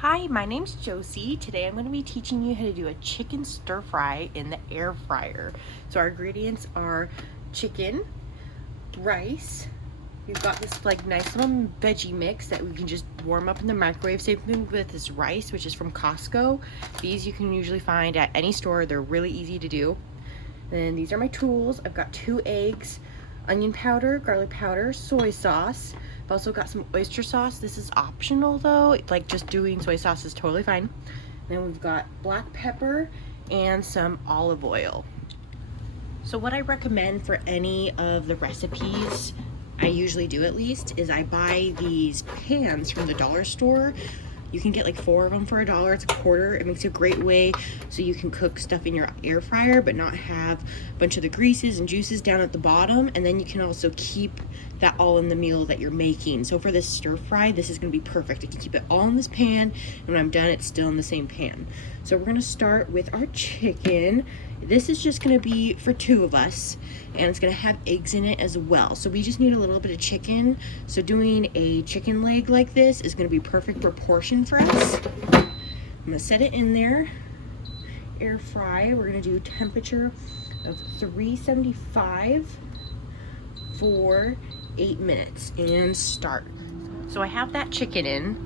Hi, my name's Josie. Today I'm going to be teaching you how to do a chicken stir fry in the air fryer. So our ingredients are chicken, rice. We've got this like nice little veggie mix that we can just warm up in the microwave. Same thing with this rice, which is from Costco. These you can usually find at any store. They're really easy to do. Then these are my tools. I've got 2 eggs, onion powder, garlic powder, soy sauce. I've also got some oyster sauce. This is optional though. Like just doing soy sauce is totally fine. Then we've got black pepper and some olive oil. So what I recommend for any of the recipes, I usually do at least, is I buy these pans from the dollar store. You can get like 4 of them for $1. It's a quarter. It makes a great way so you can cook stuff in your air fryer but not have a bunch of the greases and juices down at the bottom, and then you can also keep that all in the meal that you're making. So for this stir fry, this is going to be perfect. I can keep it all in this pan, and when I'm done, it's still in the same pan. So we're going to start with our chicken. This is just going to be for 2 of us, and it's going to have eggs in it as well. So we just need a little bit of chicken. So doing a chicken leg like this is going to be perfect proportion for us. I'm going to set it in there. Air fry. We're going to do temperature of 375 for 8 minutes and start. So I have that chicken in,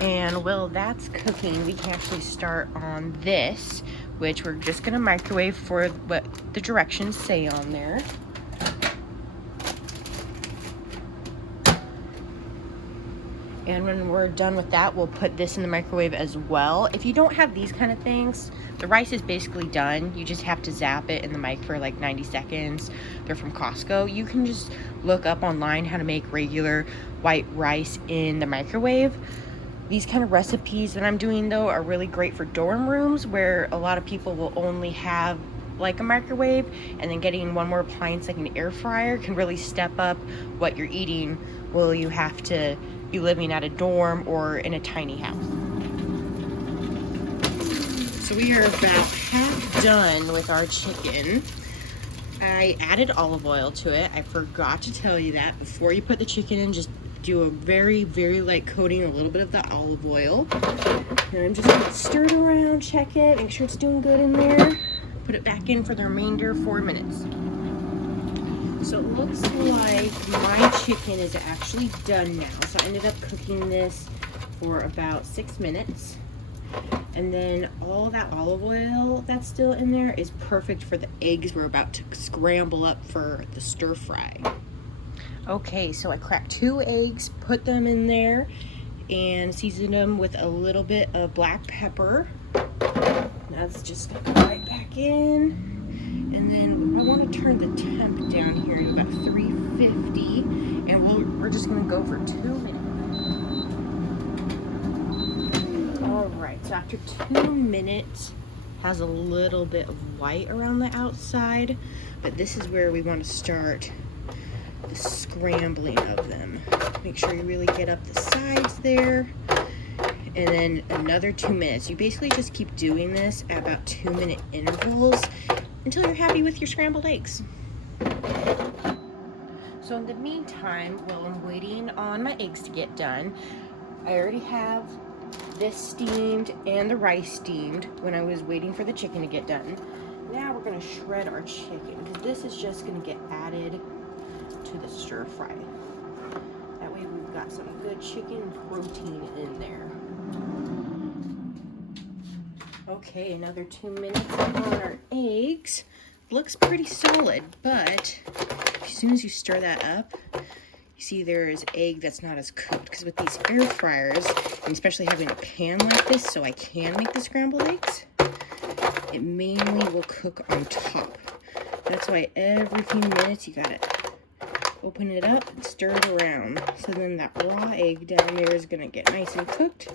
and while that's cooking, we can actually start on this, which we're just gonna microwave for what the directions say on there. And when we're done with that, we'll put this in the microwave as well. If you don't have these kind of things, the rice is basically done. You just have to zap it in the mic for like 90 seconds. They're from Costco. You can just look up online how to make regular white rice in the microwave. These kind of recipes that I'm doing though are really great for dorm rooms where a lot of people will only have like a microwave, and then getting one more appliance like an air fryer can really step up what you're eating while you have to be living at a dorm or in a tiny house. So we are about half done with our chicken. I added olive oil to it. I forgot to tell you that. Before you put the chicken in, just do a very, very light coating, a little bit of the olive oil. And I'm just gonna stir it around, check it, make sure it's doing good in there. Put it back in for the remainder 4 minutes. So it looks like my chicken is actually done now. So I ended up cooking this for about 6 minutes. And then all that olive oil that's still in there is perfect for the eggs we're about to scramble up for the stir fry. Okay, so I cracked 2 eggs, put them in there, and seasoned them with a little bit of black pepper. That's just gonna go right back in. And then I want to turn the temp down here to about 350, and we're just gonna go for 2 minutes. All right, so after 2 minutes, has a little bit of white around the outside, but this is where we want to start the scrambling of them. Make sure you really get up the sides there. And then another 2 minutes. You basically just keep doing this at about 2-minute intervals until you're happy with your scrambled eggs. So in the meantime, while I'm waiting on my eggs to get done, I already have this steamed and the rice steamed when I was waiting for the chicken to get done. Now we're gonna shred our chicken, because this is just gonna get added to the stir fry. That way we've got some good chicken protein in there. Okay, another 2 minutes on our eggs. Looks pretty solid, but as soon as you stir that up, you see there is egg that's not as cooked, because with these air fryers, and especially having a pan like this so I can make the scrambled eggs, it mainly will cook on top. That's why every few minutes you gotta open it up and stir it around. So then that raw egg down there is gonna get nice and cooked,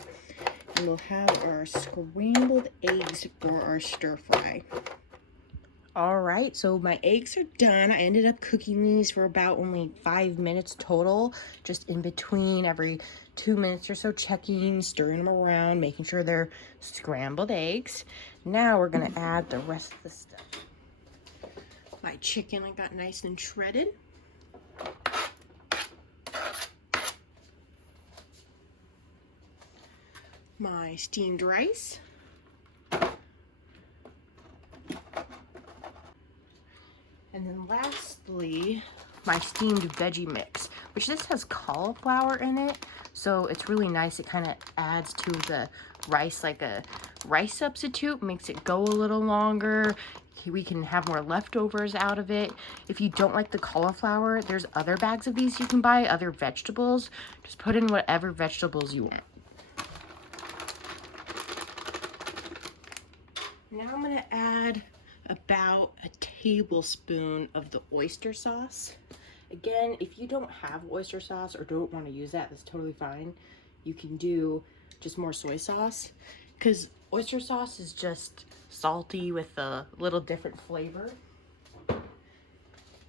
and we'll have our scrambled eggs for our stir fry. All right, so my eggs are done. I ended up cooking these for about only 5 minutes total, just in between every 2 minutes or so, checking, stirring them around, making sure they're scrambled eggs. Now we're gonna add the rest of the stuff. My chicken I got nice and shredded. my steamed rice. And then lastly, my steamed veggie mix, which this has cauliflower in it. So it's really nice. It kind of adds to the rice like a rice substitute, makes it go a little longer. We can have more leftovers out of it. If you don't like the cauliflower, there's other bags of these you can buy, other vegetables. Just put in whatever vegetables you want. Now I'm gonna add about a tablespoon of the oyster sauce. Again, if you don't have oyster sauce or don't want to use that, that's totally fine. You can do just more soy sauce, because oyster sauce is just salty with a little different flavor.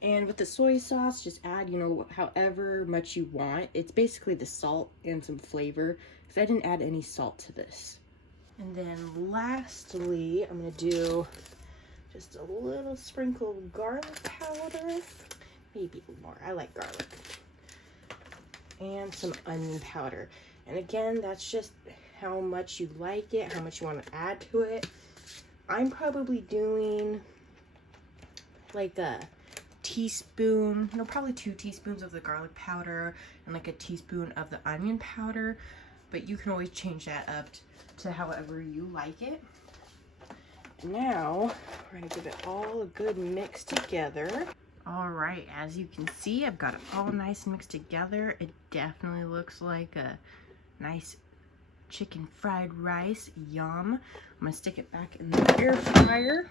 And with the soy sauce, just add, you know, however much you want. It's basically the salt and some flavor, because I didn't add any salt to this. And then lastly, I'm gonna do just a little sprinkle of garlic powder, maybe more, I like garlic, and some onion powder. And again, that's just how much you like it, how much you want to add to it. I'm probably doing like a teaspoon, no, probably 2 teaspoons of the garlic powder and like a teaspoon of the onion powder, but you can always change that up to however you like it. Now we're gonna give it all a good mix together. All right, as you can see, I've got it all nice and mixed together. It definitely looks like a nice chicken fried rice. Yum. I'm gonna stick it back in the air fryer.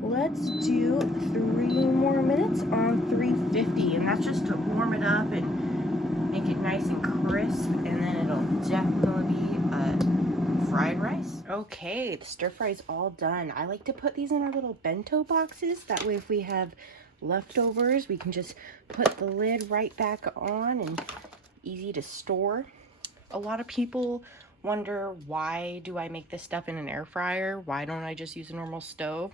Let's do 3 more minutes on 350, and that's just to warm it up and make it nice and crisp, and then it'll definitely be fried rice. Okay, the stir fry is all done. I like to put these in our little bento boxes. That way if we have leftovers, we can just put the lid right back on, and easy to store. A lot of people wonder, why do I make this stuff in an air fryer? Why don't I just use a normal stove?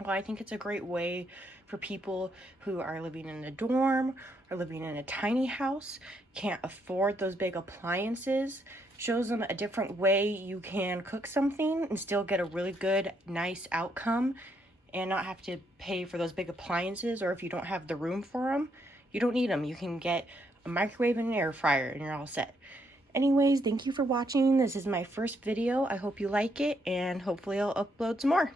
Well, I think it's a great way for people who are living in a dorm or living in a tiny house, can't afford those big appliances. Shows them a different way you can cook something and still get a really good, nice outcome and not have to pay for those big appliances. Or if you don't have the room for them, you don't need them. You can get a microwave and an air fryer and you're all set. Anyways, thank you for watching. This is my first video. I hope you like it, and hopefully I'll upload some more.